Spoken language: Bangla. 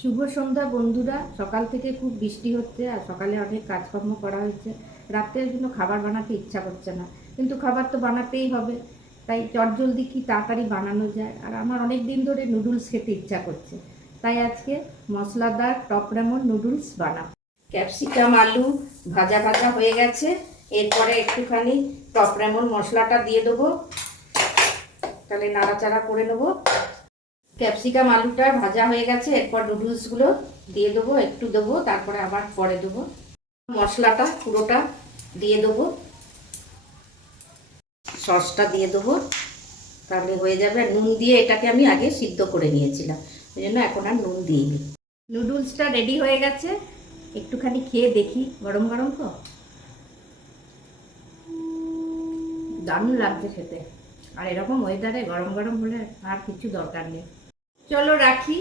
শুভ সন্ধ্যা বন্ধুরা। সকাল থেকে খুব বৃষ্টি হচ্ছে আর সকালে অনেক কাজকর্ম করা হয়েছে। রাত্রের জন্য খাবার বানাতে ইচ্ছা করছে না, কিন্তু খাবার তো বানাতেই হবে। তাই চটজলদি কি তাড়াতাড়ি বানানো যায়, আর আমার অনেক দিন ধরে নুডলস খেতে ইচ্ছা করছে। তাই আজকে মশলাদার টপ রেমন নুডলস বানাবো। ক্যাপসিকাম আলু ভাজা ভাজা হয়ে গেছে। এরপরে একটুখানি টপ রেমন মশলাটা দিয়ে দেবো, তাহলে নাড়াচাড়া করে নেবো। ক্যাপসিকাম আলুটা ভাজা হয়ে গেছে, এরপর নুডলসগুলো দিয়ে দেবো, একটু দেবো, তারপরে আবার পরে দেবো। মশলাটা পুরোটা দিয়ে দেবো, সসটা দিয়ে দেবো, তাহলে হয়ে যাবে। আর নুন দিয়ে এটাকে আমি আগে সিদ্ধ করে নিয়েছিলাম, ওই জন্য এখন আর নুন দিইনি। নুডলসটা রেডি হয়ে গেছে, একটুখানি খেয়ে দেখি। গরম গরম তো দারুণ লাগছে খেতে, আর এরকম ওয়েদারে গরম গরম হলে আর কিছু দরকার নেই। চলো রাখি।